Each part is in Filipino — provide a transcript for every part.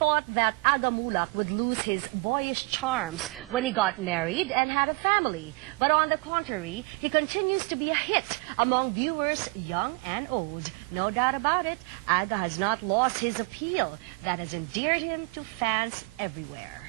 thought that Aga Mulak would lose his boyish charms when he got married and had a family. But on the contrary, he continues to be a hit among viewers young and old. No doubt about it, Aga has not lost his appeal that has endeared him to fans everywhere.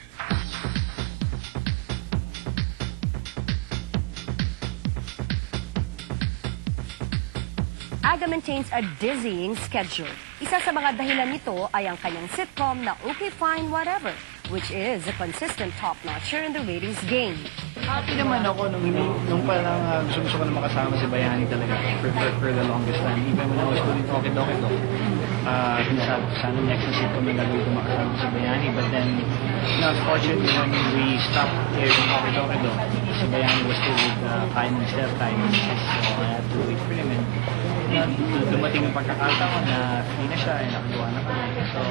Aga maintains a dizzying schedule. Isa sa mga dahilan nito ay ang kanyang sitcom na Okay Fine Whatever, which is a consistent top-notcher in the ratings game. Happy naman ako nung parang gusto ko na makasama si Bayani talaga for the longest time. Even when I was doing Okay Doke Do. Sinasabi ko sana next na sitcom na gagawin ko makasama si Bayani. But then, unfortunately, when we stopped airing Okay Doke Do, si Bayani was still with Kain and Steph, Kain and Steph. So I had to wait for him. And dumating yung pagkakataon na hindi na siya, nakagawa na kami. So,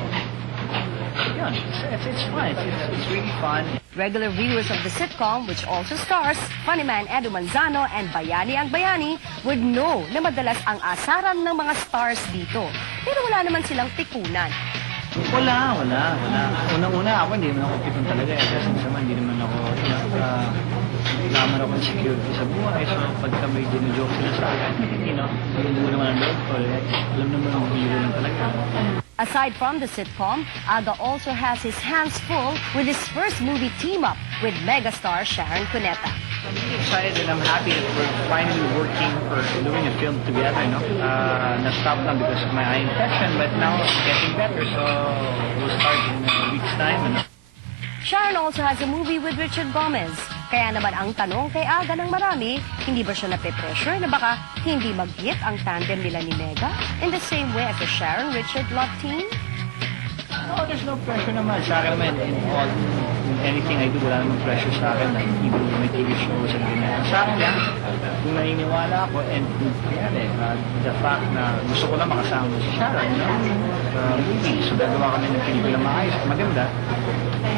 yun, it's fun. It's really fun. Regular viewers of the sitcom, which also stars funny man Edu Manzano and Bayani ang Bayani, would know na madalas ang asaran ng mga stars dito. Pero wala naman silang tikunan. Wala. Unang-una ako, hindi naman ako pitong talaga. Kasi naman, hindi naman ako, naman ako security sa buhay. So, pagka may gino-joke sila sa akin, hindi mo naman ang loob ko. Alam naman ang biro lang talaga. Aside from the sitcom, Aga also has his hands full with his first movie team-up with megastar Sharon Cuneta. I'm really excited and I'm happy that we're finally working or doing a film together, Na-stopped na because of my eye infection, but now it's getting better, so we'll start in a week's time. Sharon also has a movie with Richard Gomez. Kaya naman ang tanong kay Aga ng marami, hindi ba siya nape-pressure na baka hindi mag-hit ang tandem nila ni Mega in the same way as the Sharon-Richard love team? No, there's no pressure naman. Sa akin naman, in anything I do, wala namang pressure sa akin. Even with my TV shows and ganyan. Sa akin lang, kung naniniwala ako and the fact na gusto ko lang makasama si Sharon, sa movie. So gagawa kami ng pelikula maayos at maganda.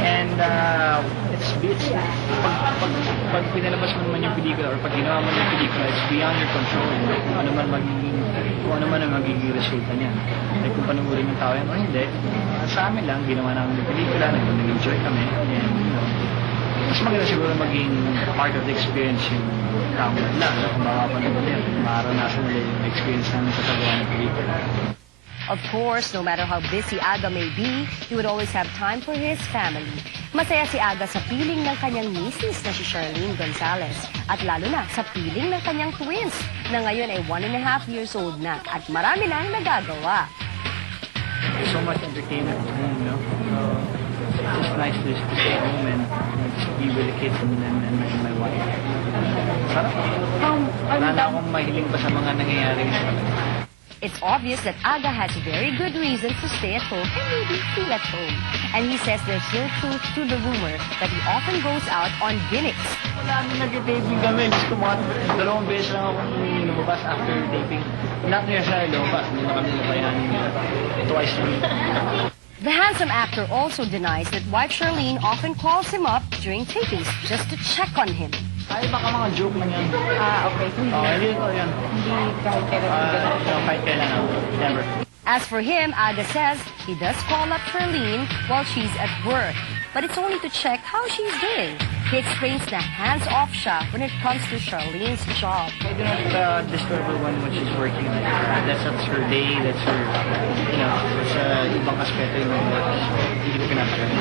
And pag pinalabas mo naman yung pelikula or pag ginawa mo yung pelikula, it's beyond your control. Kung ano man ang magiging resulta niya. Like kung panugurin yung tao yan o hindi, sa amin lang, ginawa namin yung pelikula, nag-enjoy kami. And, mas maganda siguro maging part of the experience yung tao nila. Kung makapanood nila, maranasan nila yung experience namin sa paggawa ng pelikula. Of course, no matter how busy Aga may be, he would always have time for his family. Masaya si Aga sa piling ng kanyang misis na si Charlene Gonzalez at lalo na sa piling ng kanyang twins na ngayon ay 1.5 years old na at marami lang nagagawa. There's so much entertainment at home, it's just nice to stay home and just be with the kids and my wife. Sarap. Wala na akong mahiling pa sa mga nangyayari sa kanila. It's obvious that Aga has very good reasons to stay at home and maybe feel at home. And he says there's no truth to the rumor that he often goes out on gimmicks. Wala nang nag-taping kami. Gusto mo dalawang beses lang akong lumabas after taping. Not necessarily lumabas. Hindi na kami nabayanin twice na. The handsome actor also denies that wife Charlene often calls him up during tapings just to check on him. Ay, baka mga joke lang yan. Okay. Hindi ko yan. Hindi kahit kailan. Kahit kailan. Never. As for him, Aga says he does call up Charlene while she's at work. But it's only to check how she's doing. He explains na hands-off siya when it comes to Charlene's job. I do not disturb her when she's working. That's her day, that's her, sa ibang aspeto yung work. Hindi ko pinapagano.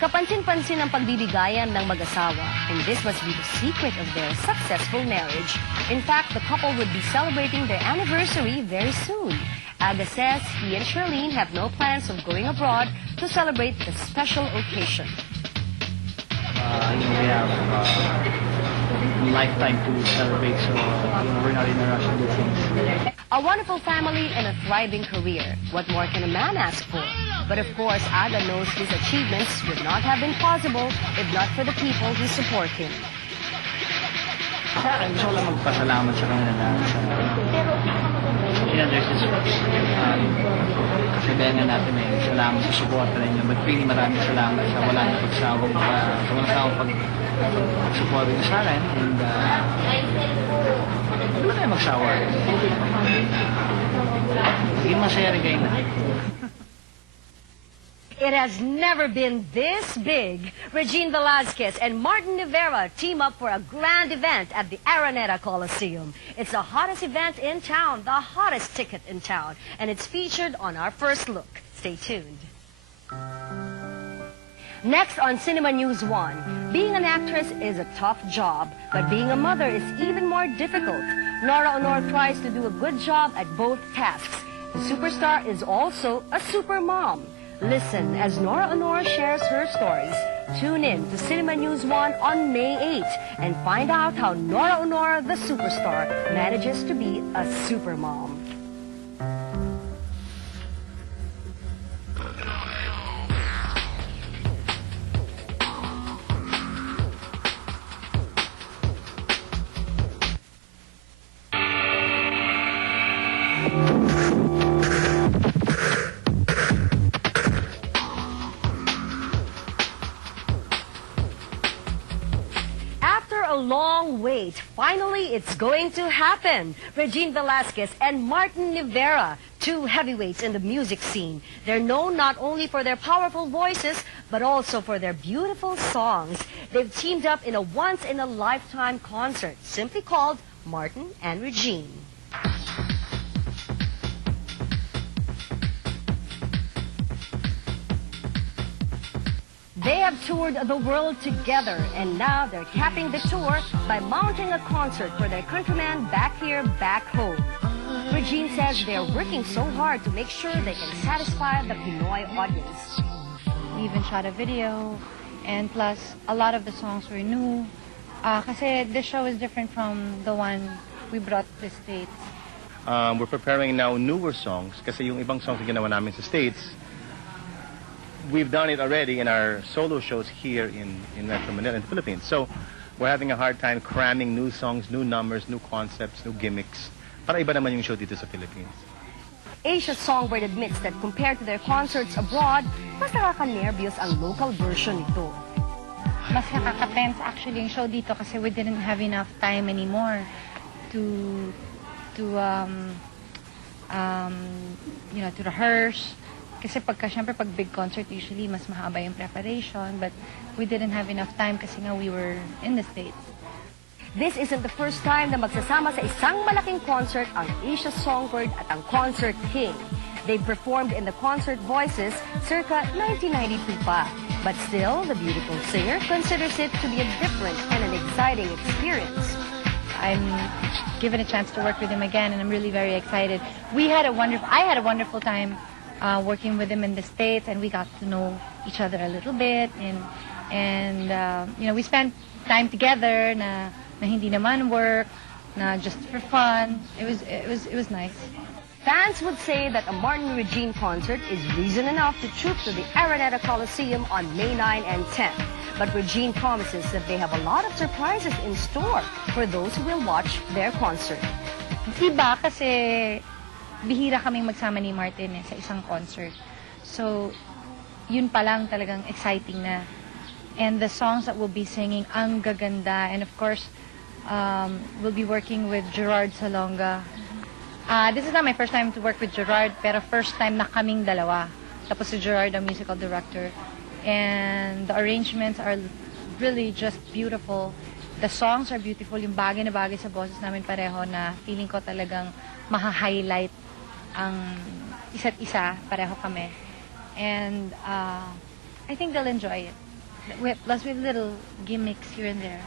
Kapansin-pansin ang pagbibigayan ng mag-asawa, and this must be the secret of their successful marriage. In fact, the couple would be celebrating their anniversary very soon. Aga says he and Charlene have no plans of going abroad to celebrate the special occasion. We have a lifetime to celebrate, so we're not in a rush to do things. A wonderful family and a thriving career. What more can a man ask for? But of course, Aga knows his achievements would not have been possible if not for the people who support him. Sa akin, gusto ko lang magpasalamat sa kanila there's this kasabihan nga natin salamat sa support ninyo. But really maraming salamat sa walang pagsawang pag-support nyo sa akin. And wala tayo magsawa. Maging masaya rin kayo na. It has never been this big. Regine Velasquez and Martin Rivera team up for a grand event at the Araneta Coliseum. It's the hottest event in town, the hottest ticket in town, and it's featured on our first look. Stay tuned. Next on Cinema News 1, being an actress is a tough job, but being a mother is even more difficult. Nora Honor tries to do a good job at both tasks. The superstar is also a super mom. Listen as Nora Honor shares her stories. Tune in to Cinema News 1 on May 8 and find out how Nora Honor, the superstar, manages to be a super mom. A long wait. Finally, it's going to happen. Regine Velasquez and Martin Rivera, two heavyweights in the music scene. They're known not only for their powerful voices, but also for their beautiful songs. They've teamed up in a once-in-a-lifetime concert, simply called Martin and Regine. They have toured the world together, and now they're capping the tour by mounting a concert for their countrymen back here, back home. Regine says they're working so hard to make sure they can satisfy the Pinoy audience. We even shot a video, and plus, a lot of the songs were new. Kasi this show is different from the one we brought to the States. We're preparing now newer songs, kasi yung ibang songs na ginawa namin sa States, we've done it already in our solo shows here in Metro Manila, in the Philippines. So we're having a hard time cramming new songs, new numbers, new concepts, new gimmicks. Para iba naman yung show dito sa Philippines. Asia Songbird admits that compared to their concerts abroad, mas nakaka-nervyos ang local version nito. Mas nakaka-tense actually yung show dito kasi we didn't have enough time anymore to rehearse. Kasi syempre pag big concert, usually mas mahaba yung preparation, but we didn't have enough time kasi nga we were in the States. This isn't the first time na magsasama sa isang malaking concert ang Asia Songbird at ang Concert King. They performed in the Concert Voices circa 1992 pa. But still, the beautiful singer considers it to be a different and an exciting experience. I'm given a chance to work with him again, and I'm really very excited. I had a wonderful time working with him in the States, and we got to know each other a little bit, and we spent time together na hindi naman work, na just for fun. It was nice. Fans would say that a Martin Regine concert is reason enough to troop to the Araneta Coliseum on May 9 and 10. But Regine promises that they have a lot of surprises in store for those who will watch their concert. Iba kasi bihira kaming magsama ni Martin sa isang concert. So, yun pa lang talagang exciting na. And the songs that we'll be singing, ang gaganda. And of course, we'll be working with Gerard Salonga. This is not my first time to work with Gerard, pero first time na kaming dalawa. Tapos si Gerard, ang musical director. And the arrangements are really just beautiful. The songs are beautiful. Yung bagay na bagay sa boses namin pareho na feeling ko talagang maha-highlight ang isa't isa, pareho kami. And I think they'll enjoy it. Plus with little gimmicks here and there.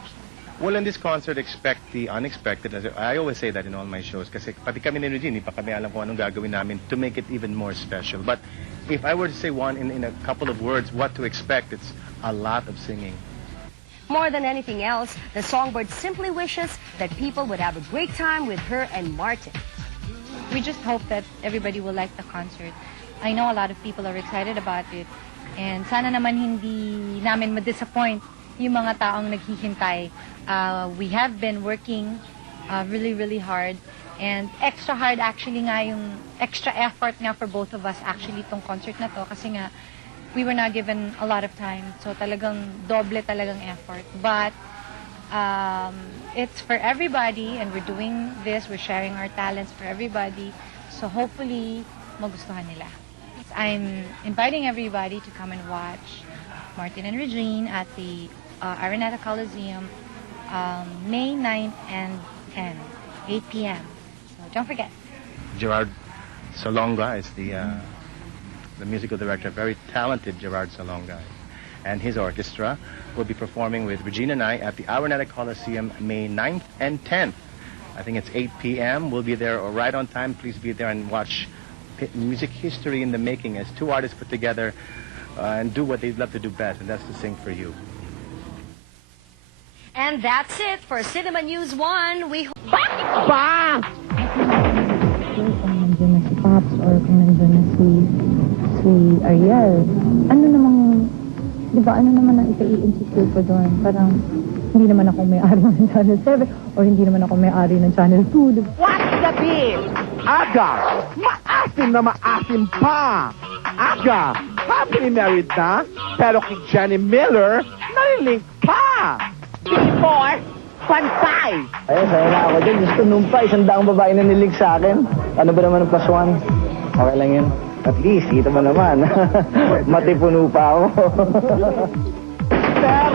Well, in this concert, expect the unexpected. I always say that in all my shows. Kasi pati kami ni Regine, pa kami alam kung anong gagawin namin to make it even more special. But if I were to say one in a couple of words, what to expect, it's a lot of singing. More than anything else, the Songbird simply wishes that people would have a great time with her and Martin. We just hope that everybody will like the concert. I know a lot of people are excited about it. And sana naman hindi namin ma-disappoint yung mga taong naghihintay. We have been working really, really hard. And extra hard actually nga yung extra effort nga for both of us actually itong concert na to. Kasi nga, we were not given a lot of time. So talagang doble talagang effort. But it's for everybody, and we're doing this, we're sharing our talents for everybody. So hopefully, magustuhan nila. I'm inviting everybody to come and watch Martin and Regine at the Araneta Coliseum May 9th and 10, 8 p.m. So don't forget. Gerard Salonga is the musical director, very talented Gerard Salonga. And his orchestra will be performing with Regina and I at the Araneta Coliseum May 9th and 10th. I think it's 8 p.m. We'll be there right on time. Please be there and watch music history in the making as two artists put together and do what they love to do best, and that's to sing for you. And that's it for Cinema News 1. We hope... Kung nandun na si Pops or kung nandun na si Ariel, ano namang, di ba, ano naman ang ika-i-insecure ko doon? Parang, hindi naman ako may-ari ng Channel 7 or hindi naman ako may-ari ng Channel 2. Diba? What's the deal? Aga, maasim na maasim pa. Aga, happily married na, pero kay Jenny Miller, nalilink pa. Before, pantay. Ay, saya na ako dyan. Gusto nung pa, 100 babae na nilig sa akin. Ano ba naman ang +1? Okay lang yun. At least, kita mo naman. Matipuno pa ako. Pero,